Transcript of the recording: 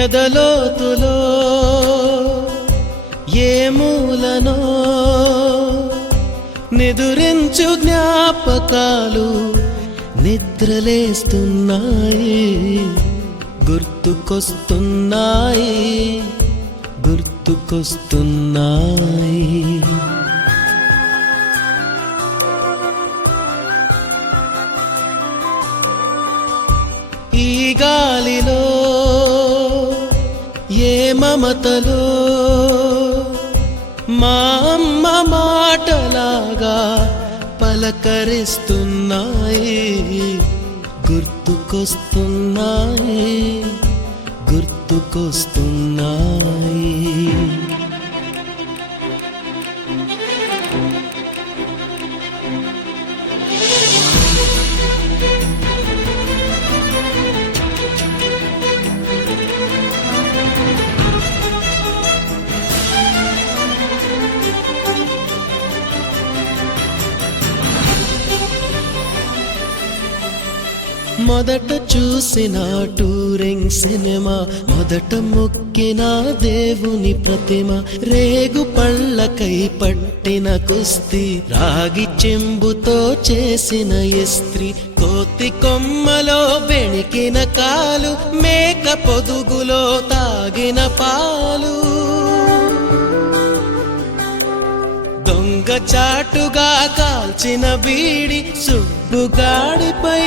ఎదలోతులో ఏ మూలనో నిదురించు జ్ఞాపకాలు నిద్రలేస్తున్నాయి, గుర్తుకొస్తున్నాయి, గుర్తుకొస్తున్నాయి. ఈ గాలిలో ఏ మమతలో మా అమ్మ మాటలాగా పలకరిస్తున్నాయి, గుర్తుకొస్తున్నాయి, గుర్తుకొస్తున్నాయి. మొదట చూసిన టూరింగ్ సినిమా, మొదట మొక్కిన దేవుని ప్రతిమ, రేగు పళ్ళకై పట్టిన కుస్తీ, రాగి చెంబుతో చేసిన ఇస్త్రీ, కోతి కొమ్మలో బెణికిన కాలు, మేక పొదుగులో తాగిన పాలు, దొంగ చాటుగా కాల్చిన బీడి, సుబ్బుగాడిపై